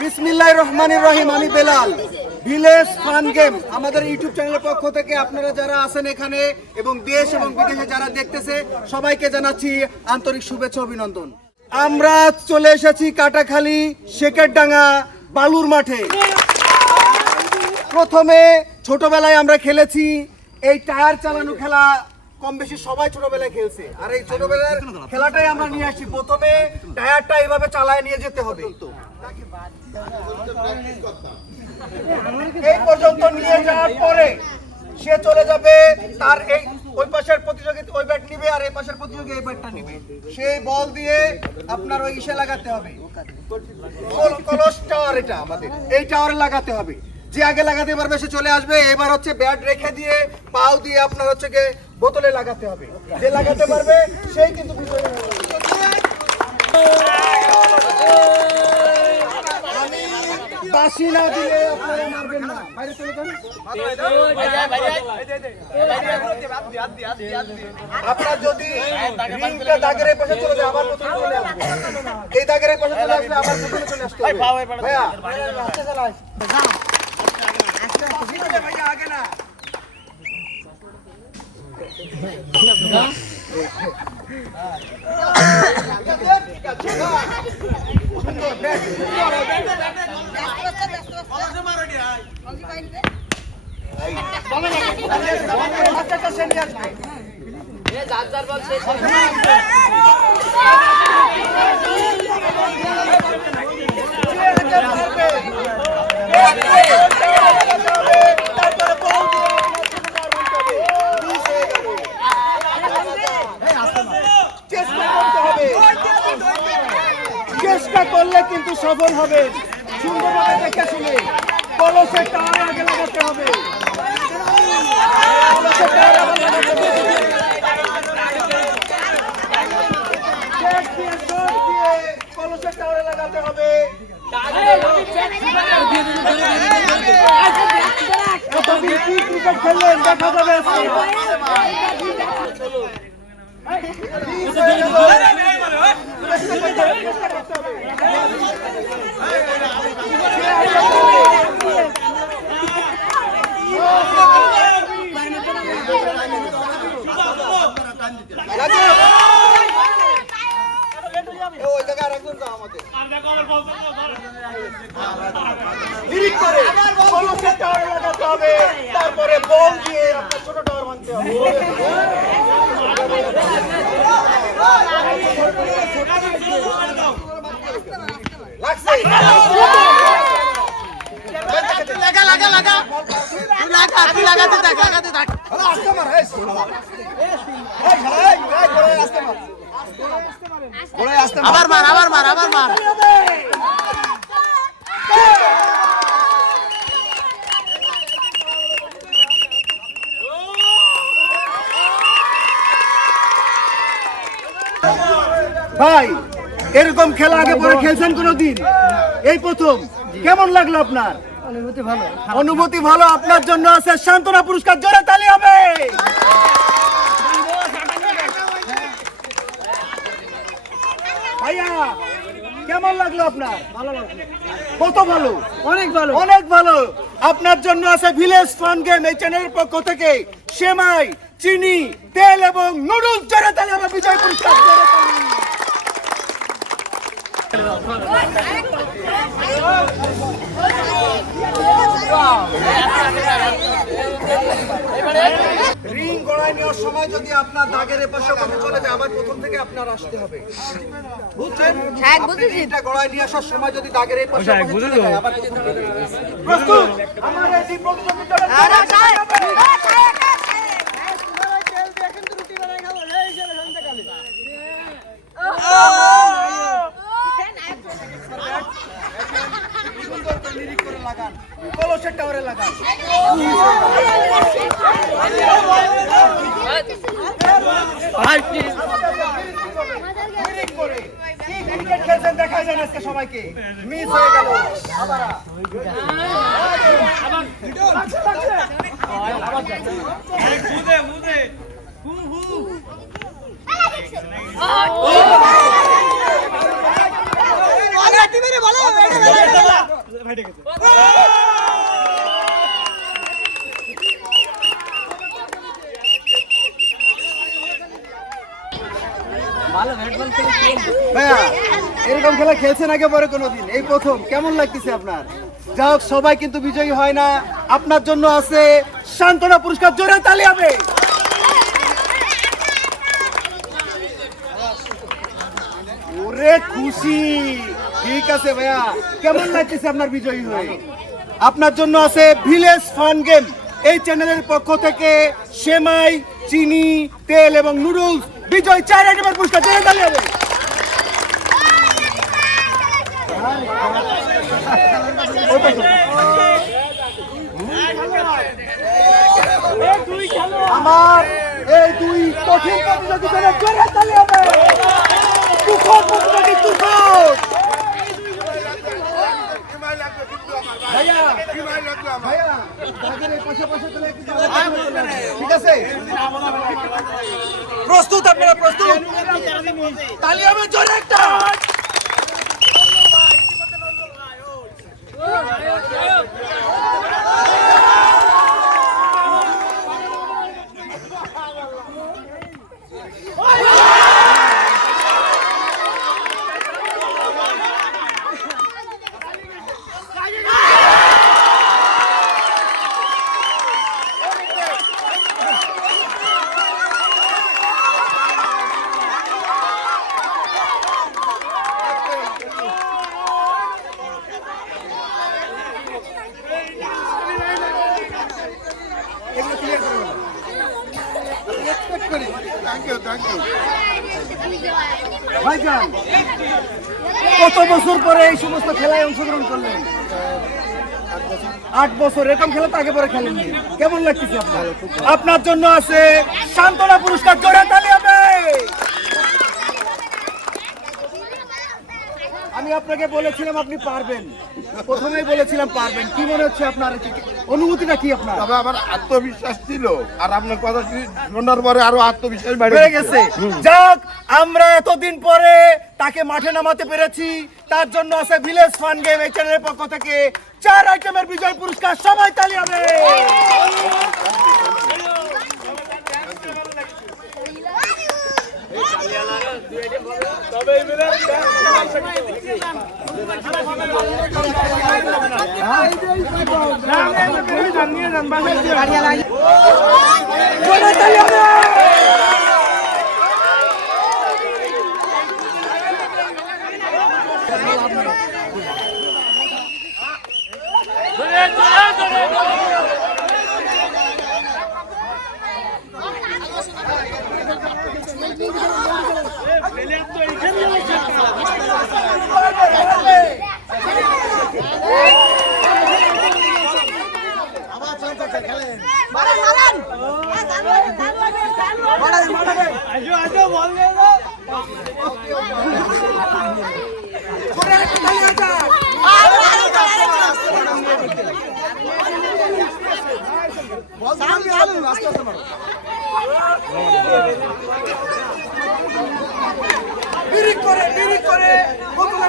বিসমিল্লাহ রহমানির রহিম আমি বেলাল ভিলেজ ফান গেম আমাদের ইউটিউব চ্যানেলের পক্ষ থেকে আপনারা যারা আছেন এখানে এবং দেশ এবং বিদেশে যারা দেখতেছে, সবাইকে জানাচ্ছি আন্তরিক শুভেচ্ছা, অভিনন্দন। আমরা চলে এসেছি কাটাখালী শেকেরডাঙ্গা বালুর মাঠে। প্রথমে ছোটবেলায় আমরা খেলেছি, এই টায়ার চালানো খেলা কম বেশি সবাই ছোটবেলায় খেলছে। আর এই ছোটবেলার খেলাটাই আমরা নিয়ে আসছি। প্রথমে টায়ারটা এইভাবে চালায় নিয়ে যেতে হবে। এই পর্যন্ত নিয়ে যাওয়ার পরে সে চলে যাবে, তার এই, ওই পাশের প্রতিযোগী ওই ব্যাট নিবে আর এই পাশের প্রতিযোগী এই ব্যাটটা নিবে। সেই বল দিয়ে আপনার ওই ইসে লাগাতে হবে। কলস টাওয়ার এটা আমাদের। এই টাওয়ারে লাগাতে হবে। যে আগে লাগাতে পারবে সে চলে আসবে এবার হচ্ছে ব্যাট রেখে দিয়ে পাও দিয়ে আপনার হচ্ছে গিয়ে বোতলে লাগাতে হবে যে লাগাতে পারবে সেই কিন্তু ভাইয়া আগে না সুন্দর ব্যাট বাচ্চাটা সে নিয়ে আসবে চেষ্টা করতে হবে চেষ্টা করলে কিন্তু সফল হবে সুন্দরভাবে দেখে শুনে কলসের টাওয়ার আগে লাগাতে হবে কলসের টাওয়ার আগে লাগাতে হবে চেক দিয়ে, শট দিয়ে কলসের টাওয়ারে লাগাতে হবে এতদিন কি ক্রিকেট খেললেন দেখা যাবে। ওই জায়গায় রাখবেন তো আমাদের লিরিক করে কলসের টাওয়ারে লাগাতে হবে তারপরে বল দিয়ে আপনার ছোট টাওয়ার মানতে হবে লাগছে লাগা লাগা লাগা তুই লাগা তুই আবার মার আবার মার আবার মার ভাই এরকম খেলা আগে পরে খেলছেন কোনোদিন? এই প্রথম। কেমন লাগল আপনার? অনুভূতি ভালো। অনুভূতি ভালো আপনার জন্য আছে সান্ত্বনা পুরস্কার। জোরে তালি হবে! ভাইয়া কেমন লাগল আপনার? ভালো লাগল। কত ভালো? অনেক ভালো। অনেক ভালো। আপনার জন্য আছে ভিলেজ ফান গেম। এই চ্যানেলের পক্ষ থেকে সেমাই চিনি তেল এবং নুডলস। জোরে তালি হবে বিজয় পুরস্কার। জোরে তালি। রিং গড়ায় নেওয়ার সময় যদি আপনার দাগের এপাশে ওপাশে চলে যায় আবার প্রথম থেকে আপনার আসতে হবে বুঝছেন হ্যাঁ। রিংটা গড়ায় নিয়ে আসার সময় যদি দাগের এই পাশে চলে যায় আবার প্রথম থেকে। আমার এই টিম প্রতিযোগিতার সুন্দর করে লিরিক করে লাগান কলসের টাওয়ারে লাগান ক্রিকেট খেলছেন দেখা যায় না আজকে সবাইকে মিস হয়ে গেল আবার। ভাইয়া, এরকম খেলা খেলছেন আগে পরে কোনোদিন? এই প্রথম, কেমন লাগতেছে আপনার? যাই হোক, সবাই কিন্তু বিজয়ী হয় না। আপনার জন্য আছে সান্ত্বনা পুরস্কার, জোরে তালি হবে ওরে খুশি! ঠিক আছে ভাইয়া, কেমন লাগতেছে আপনার বিজয়ী হয়ে? আপনার জন্য আছে ভিলেজ ফান গেম। এই চ্যানেলের পক্ষ থেকে সেমাই, চিনি, তেল এবং নুডলস বিজয় চার আইটেমের পুরস্কার জোরে দাঁড়িয়ে আমার এই দুই কঠিন প্রতিযোগিতার ভাইয়া ভাইয়া তাদের এই পাশে পাশে চলে একটু ঠিক আছে প্রস্তুত আপনারা প্রস্তুত? তালি হবে জোরে একটা। এগুলো ভাইজান কত বছর পরে এই সমস্ত খেলায় অংশগ্রহণ করলেন? আট বছর এরকম খেলা তো আগে পরে খেলেননি। কেমন লাগতেছে আপনার? আপনার জন্য আছে সান্ত্বনা পুরস্কার জোরে তালি হবে! আমি আপনাকে বলেছিলাম আপনি পারবেন। প্রথমেই বলেছিলাম পারবেন। কি মনে হচ্ছে আপনার? অনুভূতিটা কি আপনার? তবে আমার আত্মবিশ্বাস ছিল। আর আপনার কথা শুনে- শোনার পরে আরও আত্মবিশ্বাস বেড়ে গেছে। যাক আমরা এতদিন পরে তাকে মাঠে নামাতে পেরেছি। তার জন্য আছে ভিলেজ ফান গেম এই চ্যানেলের পক্ষ থেকে। চার আইটেমের বিজয় পুরস্কার সবাই তালি হবে জোরে তালি হবে মারেন, মারেন। এ, চালু আছে, চালু আছে, চালু আছে। আরও, আরও, আরও, আরও। চালু, চালু। বিড়ি করে বিড়ি করে বোতল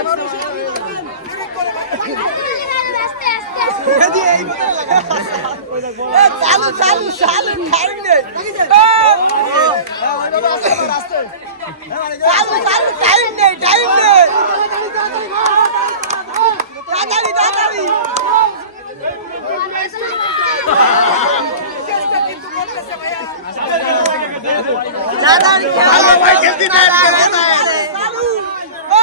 একটা আবার করবে। এ, চালু, চালু, চালু, time নেই। চালু, চালু, time নেই, time নেই। তাড়াতাড়ি, তাড়াতাড়ি। তাড়াতাড়ি, তাড়াতাড়ি, তাড়াতাড়ি। চালু। ও!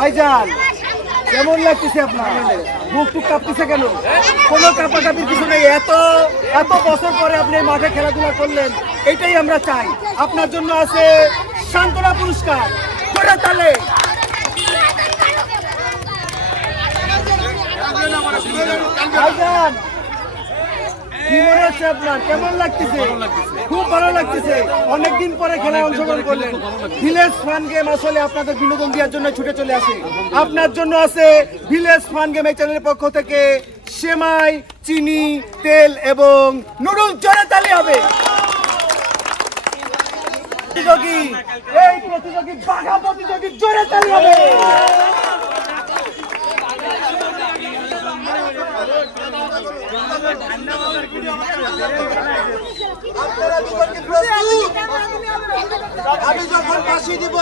ভাইজান কেমন লাগতেছে আপনার? বুক টুক কাঁপতেছে কেন? কোনো কাঁপাকাপির কিছু নেই। এত এত বছর পরে আপনি মাঠে খেলাধুলা করলেন এটাই আমরা চাই। আপনার জন্য আছে সান্ত্বনা পুরস্কার। জোরে তালে। ভাইজান, কি মনে হচ্ছে আপনার? কেমন লাগতেছে? খুব ভালো লাগতেছে। অনেকদিন পরে খেলায় অংশগ্রহণ করলেন। ভিলেজ ফান গেম আসলে আপনাদের বিনোদন দেওয়ার জন্য ছুটে চলে আসে। আপনার জন্য আছে ভিলেজ ফান গেম এই চ্যানেলের পক্ষ থেকে সেমাই, চিনি, তেল এবং নুডলস। জোরে তালি হবে। প্রতিযোগী, এই প্রতিযোগী, বাঘা প্রতিযোগী, জোরে তালি হবে। আপনারা দুজন প্রস্তুত আমি যখন পাশি দিব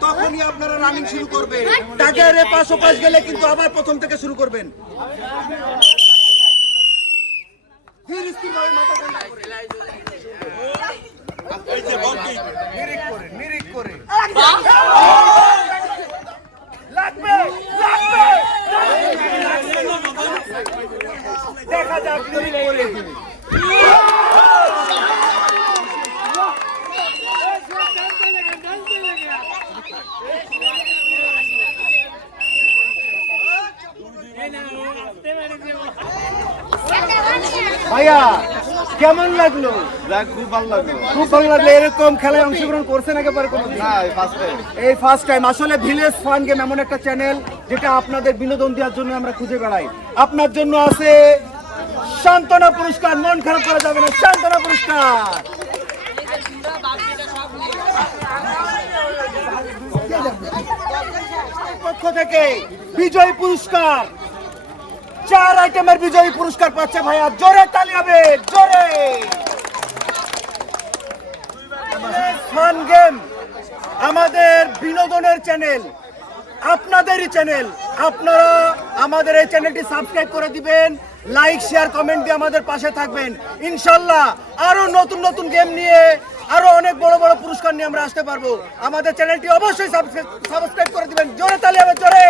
তখনই আপনারা রানিং শুরু করবেন। টাকার ও পাশ গেলে কিন্তু আবার প্রথম থেকে শুরু করবেন। লাগবে, লাগবে, দেখা যাক নিরিখ করে। ভাইয়া কেমন লাগল? খুব ভালো লাগল। খুব ভালো লাগল এরকম খেলায় অংশগ্রহণ করছেন একেবারে কোনো না ফার্স্ট টাইম এই ফার্স্ট টাইম আসলে ভিলেজ ফান গেম এমন একটা চ্যানেল যেটা আপনাদের বিনোদন দেওয়ার জন্য আমরা খুঁজে বেড়াই। আপনার জন্য আছে সান্ত্বনা পুরস্কার মন খারাপ করা যাবে না সান্ত্বনা পুরস্কার। পক্ষ থেকে বিজয়ী পুরস্কার। চার আইটেমের বিজয়ী পুরস্কার পাচ্ছে ভাইয়া জোরে তালি হবে জোরে। ফান গেম আমাদের বিনোদনের চ্যানেল আপনাদেরই চ্যানেল আপনারা আমাদের এই চ্যানেলটি সাবস্ক্রাইব করে দিবেন লাইক শেয়ার কমেন্ট দিয়ে আমাদের পাশে থাকবেন। ইনশাল্লাহ আরও নতুন নতুন গেম নিয়ে আরও অনেক বড় বড় পুরস্কার নিয়ে আমরা আসতে পারব। আমাদের চ্যানেলটি অবশ্যই সাবস্ক্রাইব করে দিবেন। জোরে তালি হবে, জোরে!